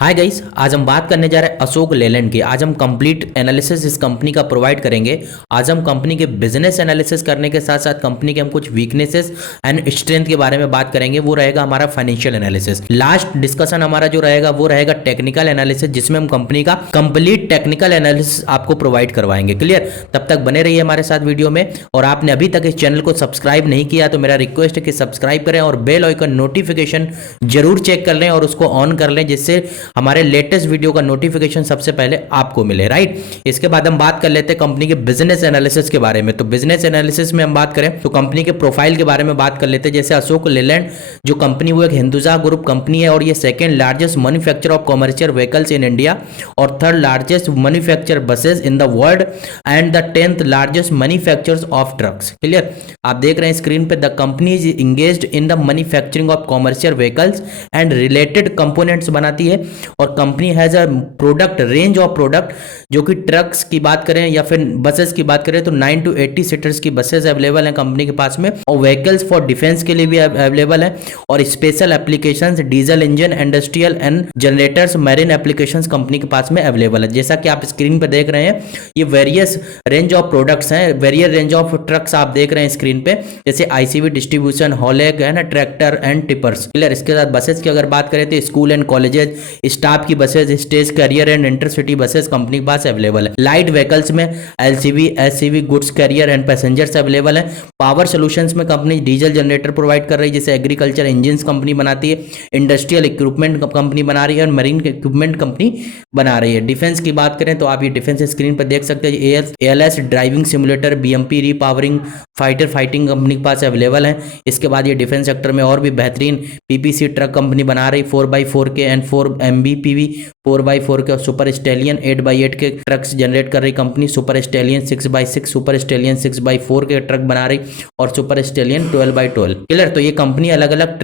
Hi guys, आज हम बात करने जा रहे हैं अशोक लेलैंड की। आज हम कंप्लीट एनालिसिस इस कंपनी का प्रोवाइड करेंगे। आज हम कंपनी के बिजनेस एनालिसिस करने के साथ साथ कंपनी के हम कुछ वीकनेसेस एंड स्ट्रेंथ के बारे में बात करेंगे। वो रहेगा हमारा फाइनेंशियल एनालिसिस। लास्ट डिस्कशन हमारा जो रहेगा वो रहेगा टेक्निकल एनालिसिस, जिसमें हम कंपनी का कंप्लीट टेक्निकल एनालिसिस आपको प्रोवाइड करवाएंगे। क्लियर? तब तक बने रहिए हमारे साथ वीडियो में। और आपने अभी तक इस चैनल को सब्सक्राइब नहीं किया तो मेरा रिक्वेस्ट है कि सब्सक्राइब करें और बेल आइकन नोटिफिकेशन जरूर चेक कर लें और उसको ऑन कर लें, जिससे हमारे लेटेस्ट वीडियो का नोटिफिकेशन सबसे पहले आपको मिले। राइट? इसके बाद हम बात कर लेते हैं कंपनी के बिजनेस एनालिसिस के बारे में। तो बिजनेस एनालिसिस में हम बात करें तो कंपनी के प्रोफाइल के बारे में बात कर लेते हैं। जैसे अशोक लेलैंड जो कंपनी वो एक हिंदुजा ग्रुप कंपनी है और ये second largest manufacturer of commercial vehicles in India और third largest manufacturer buses in the world and the 10th largest manufacturers of trucks. Clear? आप देख रहे हैं स्क्रीन पे, the company is engaged in the manufacturing of commercial vehicles and related components बनाती है। और company has a product range of product, जो कि ट्रक्स की बात करें या फिर बसेस की बात करें तो 9 to 80 सीटर्स की बसेस अवेलेबल हैं कंपनी के पास में, और व्हीकल्स फॉर डिफेंस के लिए भी अवेलेबल है, और special applications diesel engine, industrial and generators, marine applications company के पास में अवेलेबल है। जैसा कि आप स्क्रीन पर देख रहे हैं, ये वेरियस रेंज ऑफ प्रोडक्ट्स हैं, वेरियस रेंज ऑफ ट्रक्स आप देख रहे हैं स्क्रीन पे, जैसे आईसीवी डिस्ट्रीब्यूशन, हॉलेग है ना, ट्रैक्टर एंड टिपर्स। क्लियर? इसके साथ बसेस की अगर बात करें तो स्कूल एंड कॉलेजेस, स्टाफ की buses, stage carrier and intercity buses company के पास अवेलेबल है। लाइट व्हीकल्स में LCV, SCV, goods carrier and passengers available है। पावर सॉल्यूशंस में कंपनी डीजल जनरेटर प्रोवाइड कर रही है, जैसे एग्रीकल्चर इंजिन्स कंपनी बनाती है, इंडस्ट्रियल इक्विपमेंट कंपनी बना रही है और मरीन इक्विपमेंट कंपनी बना रही है। डिफेंस की बात करें तो आप ये डिफेंस स्क्रीन पर देख सकते हैं, ALS driving simulator, BMP repowering fighter fighting company के पास अवेलेबल है। इसके बाद ये डिफेंस सेक्टर में और भी बेहतरीन पीपीसी ट्रक कंपनी बना रही, 4x4 के एंड 4 एमबीपीवी 4x4 के, सुपर स्टेलियन 8x8 के ट्रक्स जनरेट कर रही company, super stallion 6x6, super stallion 6x4 के ट्रक बना रही और सुपर स्टेलियन 12x12। क्लियर? तो ये कंपनी अलग अलग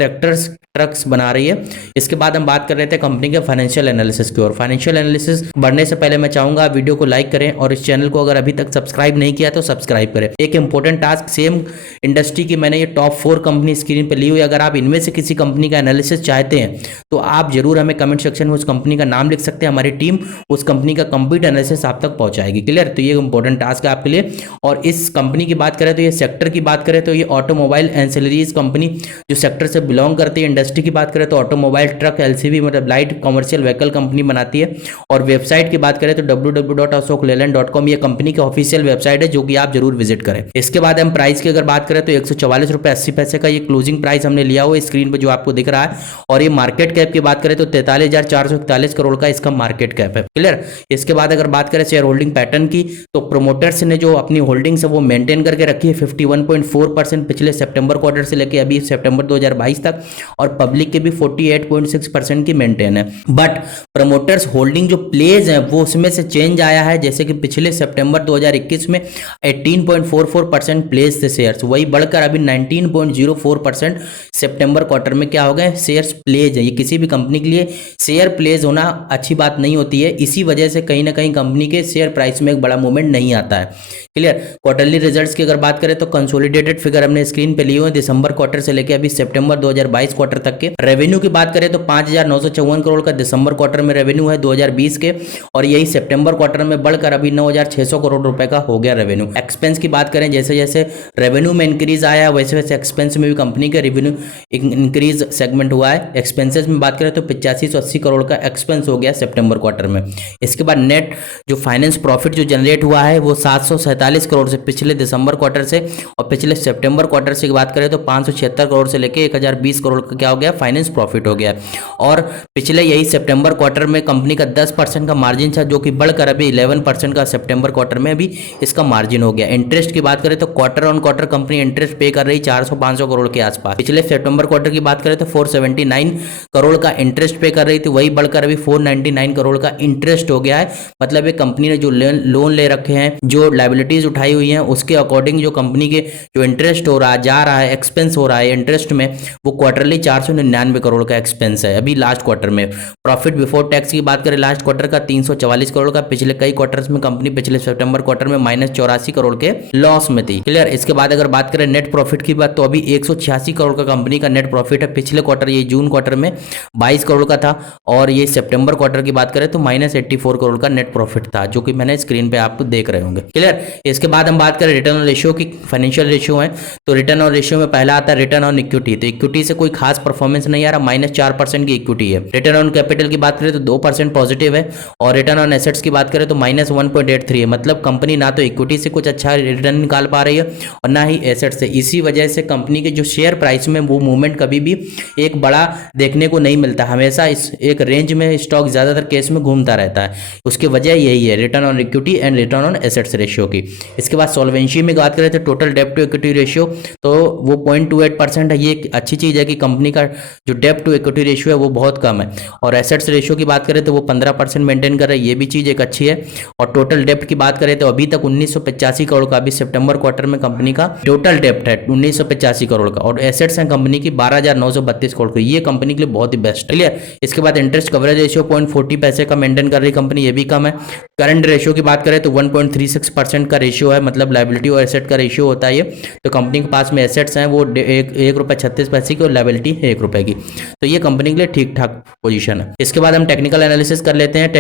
ट्रक्स बना रही है। इसके बाद हम बात कर रहे थे कंपनी के फाइनेंशियल एनालिसिस की ओर। फाइनेंशियल एनालिसिस बढ़ने से पहले मैं चाहूंगा वीडियो को लाइक करें और इस चैनल को अगर अभी तक सब्सक्राइब नहीं किया तो सब्सक्राइब करें। एक इंपॉर्टेंट टास्क, सेम इंडस्ट्री की मैंने ये टॉप 4 कंपनी स्क्रीन पर ली हुई। अगर आप इनमें से किसी कंपनी का एनालिसिस चाहते हैं तो आप जरूर हमें कमेंट सेक्शन में उस कंपनी का नाम लिख सकते हैं। हमारी टीम उस कंपनी का कंप्लीट एनालिसिस आप तक पहुंचाएगी। क्लियर? तो ये इंपॉर्टेंट टास्क है आपके लिए। और इस कंपनी की बात करें तो ये सेक्टर की बात करें तो ये ऑटोमोबाइल एंसिलरीज कंपनी जो सेक्टर से बिलोंग करती है। इंडस्ट्री की बात करें तो ऑटोमोबाइल, ट्रक, एलसीवी मतलब लाइट कमर्शियल व्हीकल कंपनी बनाती है। और वेबसाइट की बात करें तो www.ashokleland.com ये कंपनी की ऑफिशियल वेबसाइट है, जो कि आप जरूर विजिट करें। इसके बाद हम प्राइस की अगर बात करें तो 144 रुपये 80 पैसे का ये क्लोजिंग प्राइस हमने लिया हुआ स्क्रीन पर जो आपको दिख रहा है। और ये मार्केट कैप की बात करें तो 43,441 करोड़ का इसका मार्केट कैप है। क्लियर? इसके बाद अगर बात करें शेयर होल्डिंग पैटर्न की तो प्रोमोटर्स ने जो अपनी होल्डिंग्स है वो मेंटेन करके रखी है 51.4% पिछले सितंबर क्वार्टर से लेके अभी सितंबर 2022 तक, और पब्लिक के भी 48.6% की मेंटेन है। बट प्रमोटर्स होल्डिंग जो प्लेज है वो उसमें से चेंज आया है, जैसे कि पिछले सितंबर 2021 में 18.44% प्लेज थे शेयर्स, वही बढ़कर अभी 19.04% सितंबर क्वार्टर में क्या हो गए, शेयर्स प्लेज है। ये किसी भी कंपनी के लिए शेयर प्लेज होना अच्छी बात नहीं होती है, इसी वजह से कहीं ना कहीं कंपनी के शेयर प्राइस में एक बड़ा मूवमेंट नहीं आता है। क्लियर? क्वार्टरली रिजल्ट्स की अगर बात करें तो कंसोलिडेटेड फिगर हमने स्क्रीन पे लिए हुए दिसंबर क्वार्टर से लेके अभी सितंबर 2022 क्वार्टर तक के। रेवेन्यू की बात करें तो 5,954 करोड़ का दिसंबर क्वार्टर में रेवेन्यू है 2020 के, और यही सितंबर क्वार्टर में बढ़कर अभी 9,600 करोड़ रुपए का हो गया रेवेन्यू। एक्सपेंस की बात करें, जैसे जैसे रेवेन्यू में इंक्रीज आया वैसे वैसे एक्सपेंस में भी कंपनी का रेवेन्यू इंक्रीज सेगमेंट हुआ है। एक्सपेंसेस में बात करें तो 8580 करोड़ का एक्सपेंस हो गया सितंबर क्वार्टर में। इसके बाद नेट जो फाइनेंस प्रॉफिट जो जनरेट हुआ है वो 747 करोड़ से पिछले दिसंबर क्वार्टर से, और पिछले सितंबर क्वार्टर से बात करें तो 576 करोड़ से लेके 1020 करोड़ का क्या हो गया, फाइनेंस प्रॉफिट हो गया। और पिछले यही सितंबर क्वार्टर में कंपनी का 10% का मार्जिन था, जो कि बढ़कर अभी 11% का सितंबर क्वार्टर में अभी इसका मार्जिन हो गया। इंटरेस्ट की बात करें तो quarter on quarter company interest पे कर रही 400-500 करोड़ के आसपास। पिछले सितंबर क्वार्टर की बात करें तो 479 करोड़ का इंटरेस्ट पे कर रही थी, वही बढ़कर अभी 499 करोड़ का इंटरेस्ट हो गया है। मतलब ये कंपनी ने जो लोन ले रखे हैं, जो लायबिलिटीज उठाई हुई हैं, उसके अकॉर्डिंग जो कंपनी के जो इंटरेस्ट हो रहा है, जा रहा है, एक्सपेंस हो रहा है इंटरेस्ट में, वो क्वार्टरली 499 करोड़ का एक्सपेंस है अभी लास्ट क्वार्टर में। प्रॉफिट बिफोर टैक्स की बात करें लास्ट क्वार्टर का 344 करोड़ का, पिछले कई क्वार्टर्स में कंपनी पिछले सितंबर क्वार्टर में -84 करोड़ के लॉस में थी। क्लियर? इसके बाद अगर बात करें नेट प्रॉफिट की बात तो अभी 186 करोड़ का कंपनी का नेट प्रॉफिट है। पिछले क्वार्टर ये जून क्वार्टर में 22 करोड़ का था, और ये सितंबर क्वार्टर की बात करें तो -84 करोड़ का नेट प्रॉफिट था, जो कि मैंने स्क्रीन पे आपको देख रहे होंगे। क्लियर। इसके बाद हम बात करें रिटर्न ऑन रेशियो की, फाइनेंशियल रेशियो है तो रिटर्न ऑन रेशियो में पहला आता है रिटर्न ऑन इक्विटी। तो इक्विटी से कोई खास परफॉर्मेंस नहीं आ रहा, -4% की इक्विटी है। रिटर्न ऑन कैपिटल की बात करें तो 2% पॉजिटिव है, और रिटर्न ऑन एसेट्स की बात करें तो -1.83 है। मतलब कंपनी ना तो इक्विटी से कुछ अच्छा रिटर्न निकाल पा रही है और ना ही एसेट से। इसी वजह से कंपनी के जो शेयर प्राइस में वो मूवमेंट कभी भी एक बड़ा देखने को नहीं मिलता, हमेशा इस एक रेंज में स्टॉक ज्यादातर केस में घूमता रहता है। उसकी वजह यही है return on equity and return on assets ratio की। इसके बाद सॉल्वेंसी में बात करें तो टोटल डेब्ट टू इक्विटी रेशियो तो वो 0.28% है। ये एक अच्छी चीज है कि कंपनी का जो डेब्ट टू इक्विटी रेशियो है वो बहुत कम है। और एसेट्स रेशियो की बात करें तो वो 15% मेंटेन कर रहा है, ये भी चीज एक अच्छी है। और टोटल डेब्ट की बात करें तो अभी तक 1985 करोड़ का, अभी सितंबर क्वार्टर में कंपनी का टोटल डेब्ट है 1985 करोड़ का, और एसेट्स हैं कंपनी की 12,932 करोड़ की। ये कंपनी के लिए बहुत ही बेस्ट है। क्लियर। इसके बाद इंटरेस्ट कवरेज रेशियो 0.40 पैसे का मेंटेन कर रही कंपनी, ये भी कम है। करंट रेशियो की बात करें तो 1.36% का रेशियो है, मतलब लायबिलिटी और एसेट का रेशियो होता है ये। तो कंपनी के पास में एसेट्स हैं वो 1.36 रुपये की और लायबिलिटी है 1 रुपये की। तो ये कंपनी के लिए ठीक ठाक पोजीशन है। इसके बाद हम टेक्निकल एनालिसिस कर लेते हैं।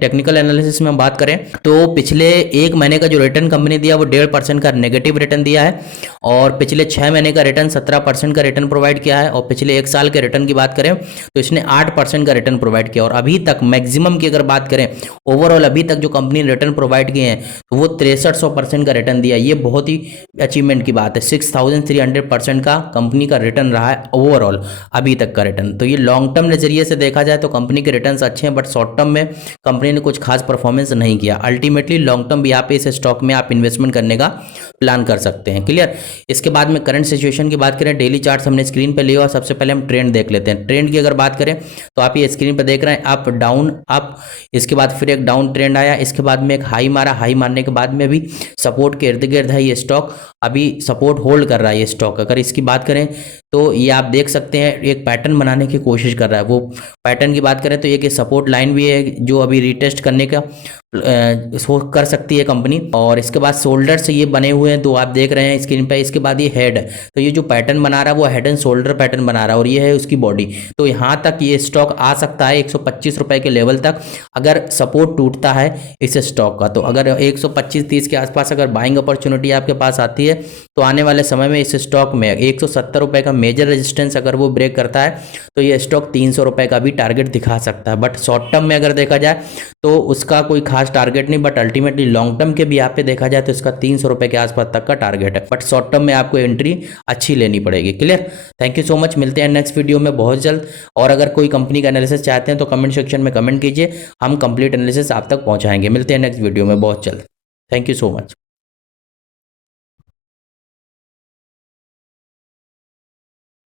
टेक्निकल एनालिसिस में हम बात करें तो पिछले एक महीने का जो रिटर्न कंपनी दिया वो 1.5% का नेगेटिव रिटर्न दिया है, और पिछले 6 महीने का रिटर्न 17% का रिटर्न प्रोवाइड किया है, और पिछले 1 साल के रिटर्न की बात करें तो इसने 8% का रिटर्न प्रोवाइड किया। और अभी तक मैक्सिमम की अगर बात करें ओवरऑल अभी तक जो कंपनी ने रिटर्न प्रोवाइड किए हैं तो वो 6300% का रिटर्न दिया। ये बहुत ही अचीवमेंट की बात है। 6300% का कंपनी का रिटर्न रहा है ओवरऑल अभी तक का रिटर्न। तो ये लॉन्ग टर्म नजरिए से देखा जाए तो कंपनी के रिटर्न अच्छे हैं, बट शॉर्ट टर्म में कंपनी ने कुछ खास परफॉर्मेंस नहीं किया। अल्टीमेटली लॉन्ग टर्म भी यहाँ पे इस स्टॉक में आप इन्वेस्टमेंट करने का प्लान कर सकते हैं। क्लियर। इसके बाद में करंट सिचुएशन की बात करें, डेली चार्ट्स हमने स्क्रीन पे लिया और सबसे पहले हम ट्रेंड देख लेते हैं। ट्रेंड की अगर बात करें तो आप ये स्क्रीन पे देख रहे हैं अप डाउन अप, इसके बाद फिर एक डाउन ट्रेंड आया, इसके बाद में एक हाई मारा, हाई मारने के बाद में भी सपोर्ट के इर्द गिर्द है ये स्टॉक, अभी सपोर्ट होल्ड कर रहा है ये स्टॉक। अगर इसकी बात करें तो ये आप देख सकते हैं एक पैटर्न बनाने की कोशिश कर रहा है। वो पैटर्न की बात करें तो एक सपोर्ट लाइन भी है जो अभी रिटेस्ट करने का कर सकती है कंपनी, और इसके बाद शोल्डर से ये बने हुए हैं तो आप देख रहे हैं स्क्रीन पे। इसके बाद ये हेड है, तो ये जो पैटर्न बना रहा है वो हेड एंड शोल्डर पैटर्न बना रहा है, और ये है उसकी बॉडी। तो यहाँ तक ये स्टॉक आ सकता है 125 रुपए के लेवल तक अगर सपोर्ट टूटता है इस स्टॉक का। तो अगर 125-30 के आसपास अगर बाइंग अपॉर्चुनिटी आपके पास आती है तो आने वाले समय में इस स्टॉक में 170 रुपए का मेजर रेजिस्टेंस अगर वो ब्रेक करता है तो ये स्टॉक 300 रुपए का भी टारगेट दिखा सकता है। बट शॉर्ट टर्म में अगर देखा जाए तो उसका कोई खास टारगेट नहीं, बट अल्टीमेटली लॉन्ग टर्म के भी यहाँ पे देखा जाए तो इसका 300 रुपए के आसपास तक का टारगेट है। बट शॉर्ट टर्म में आपको एंट्री अच्छी लेनी पड़ेगी। Clear. Thank you so much, मिलते हैं नेक्स्ट वीडियो में बहुत जल्द। और अगर कोई कंपनी का एनालिसिस चाहते हैं तो कमेंट सेक्शन में कमेंट कीजिए, हम कंप्लीट एनालिसिस आप तक पहुंचाएंगे। मिलते हैं नेक्स्ट वीडियो में बहुत जल्द। Thank you so much.